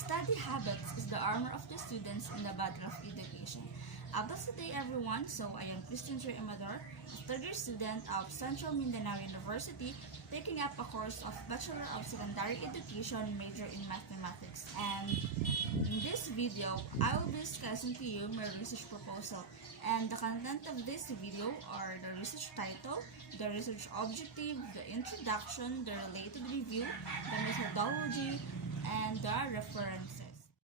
Study habits is the armor of the students in the battle of education. Abas today everyone, so I am Christian J. Amador, a third-year student of Central Mindanao University, taking up a course of Bachelor of Secondary Education major in Mathematics. And in this video, I will be discussing to you my research proposal. And the content of this video are the research title, the research objective, the introduction, the related review, the methodology, and the references.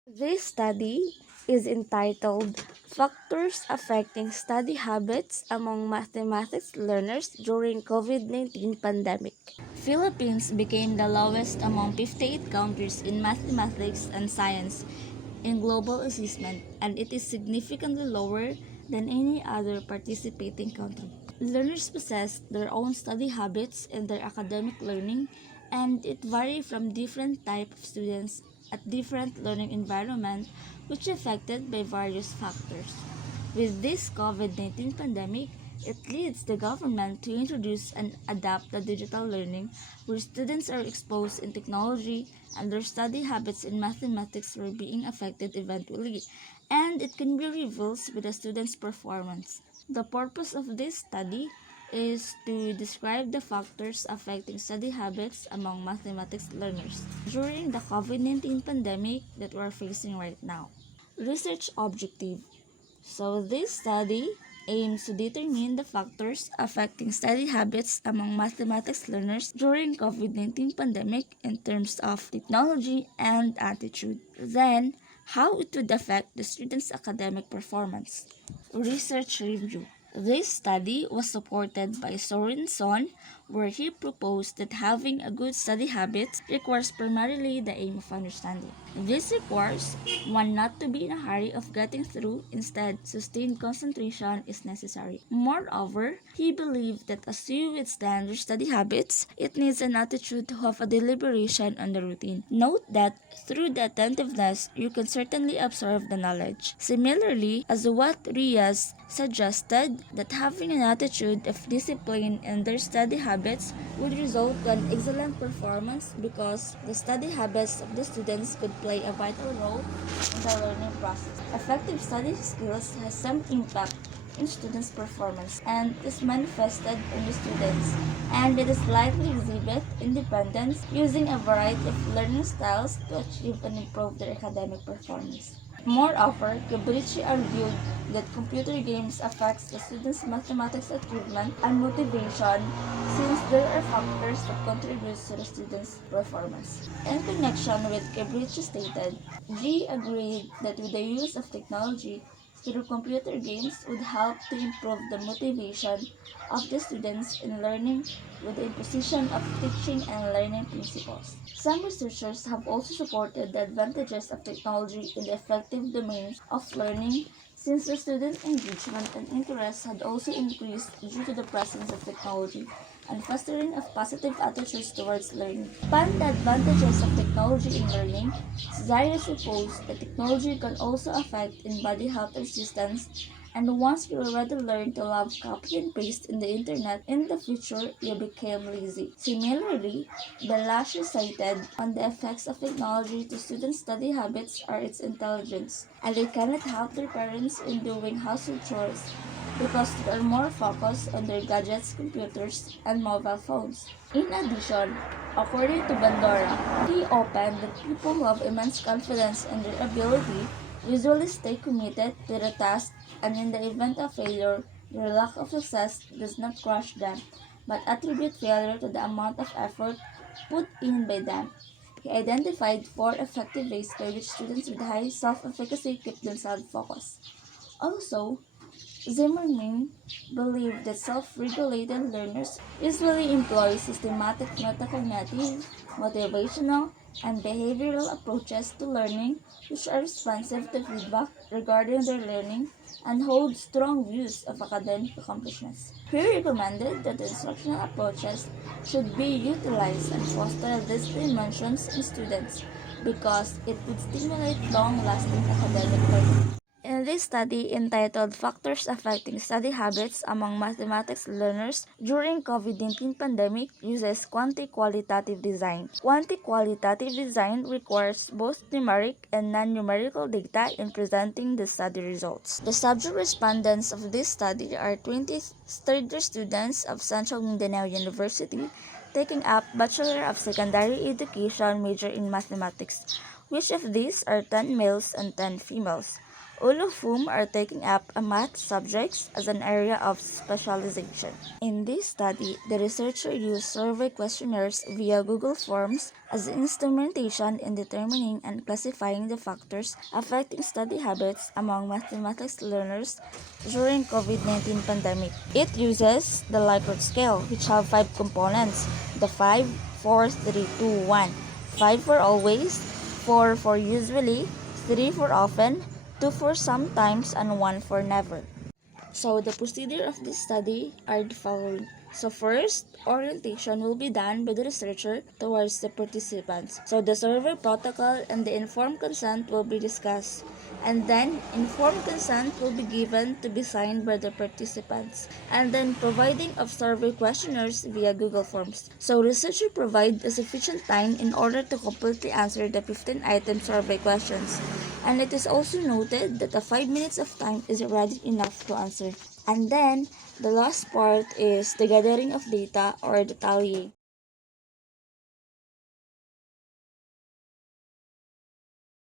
This study is entitled Factors Affecting Study Habits Among Mathematics Learners During COVID-19 Pandemic. Philippines became the lowest among 58 countries in mathematics and science in global assessment, and it is significantly lower than any other participating country. Learners possess their own study habits in their academic learning, and it varies from different type of students at different learning environment, which is affected by various factors. With this COVID-19 pandemic, it leads the government to introduce and adapt the digital learning where students are exposed in technology and their study habits in mathematics were being affected eventually, and it can be reversed with the student's performance. The purpose of this study is to describe the factors affecting study habits among mathematics learners during the COVID-19 pandemic that we're facing right now. Research objective. So this study aims to determine the factors affecting study habits among mathematics learners during COVID-19 pandemic in terms of technology and attitude. Then, how it would affect the students' academic performance. Research review. This study was supported by Sorenson, where he proposed that having a good study habit requires primarily the aim of understanding. This requires one not to be in a hurry of getting through, instead, sustained concentration is necessary. Moreover, he believed that as you withstand your study habits, it needs an attitude to have a deliberation on the routine. Note that through the attentiveness, you can certainly absorb the knowledge. Similarly, as what Riaz suggested, that having an attitude of discipline in their study habits would result in excellent performance because the study habits of the students could play a vital role in the learning process. Effective study skills has some impact in students' performance and is manifested in the students, and it is likely exhibit independence using a variety of learning styles to achieve and improve their academic performance. Moreover, Cabrici argued that computer games affects the students' mathematics achievement and motivation since there are factors that contribute to the students' performance. In connection with Cabrici stated, G agreed that with the use of technology through computer games would help to improve the motivation of the students in learning with the imposition of teaching and learning principles. Some researchers have also supported the advantages of technology in the effective domains of learning since the student engagement and interest had also increased due to the presence of technology and fostering of positive attitudes towards learning. Upon the advantages of technology in learning, Cesario supposed that technology can also affect in body health assistance, and once you already learned to love copy and paste in the internet, in the future you became lazy. Similarly, the lashes cited on the effects of technology to students' study habits are its intelligence, and they cannot help their parents in doing household chores because they are more focused on their gadgets, computers, and mobile phones. In addition, according to Bandora, he opened that people who have immense confidence in their ability usually stay committed to the task, and in the event of failure, their lack of success does not crush them, but attribute failure to the amount of effort put in by them. He identified 4 effective ways by which students with high self-efficacy keep themselves focused. Also, Zimmerman believed that self-regulated learners usually employ systematic metacognitive, motivational, and behavioral approaches to learning which are responsive to feedback regarding their learning and hold strong views of academic accomplishments. He recommended that the instructional approaches should be utilized and foster these dimensions in students because it would stimulate long-lasting academic learning. In this study entitled Factors Affecting Study Habits Among Mathematics Learners During COVID-19 Pandemic uses quanti-qualitative design. Quanti-qualitative design requires both numeric and non-numerical data in presenting the study results. The subject respondents of this study are 20 third-year students of Central Mindanao University taking up Bachelor of Secondary Education major in Mathematics, which of these are 10 males and 10 females, all of whom are taking up a math subjects as an area of specialization. In this study, the researcher used survey questionnaires via Google Forms as instrumentation in determining and classifying the factors affecting study habits among mathematics learners during COVID-19 pandemic. It uses the Likert scale, which have 5 components: the 5, 4, 3, 2, 1. 5 for always, 4 for usually, 3 for often, 2 for sometimes, and 1 for never. So the procedure of this study are the following. So first, orientation will be done by the researcher towards the participants. So the survey protocol and the informed consent will be discussed. And then, informed consent will be given to be signed by the participants. And then, providing of survey questionnaires via Google Forms. So researcher provide a sufficient time in order to completely answer the 15-item survey questions. And it is also noted that the 5 minutes of time is already enough to answer. And then, the last part is the gathering of data or the tallying.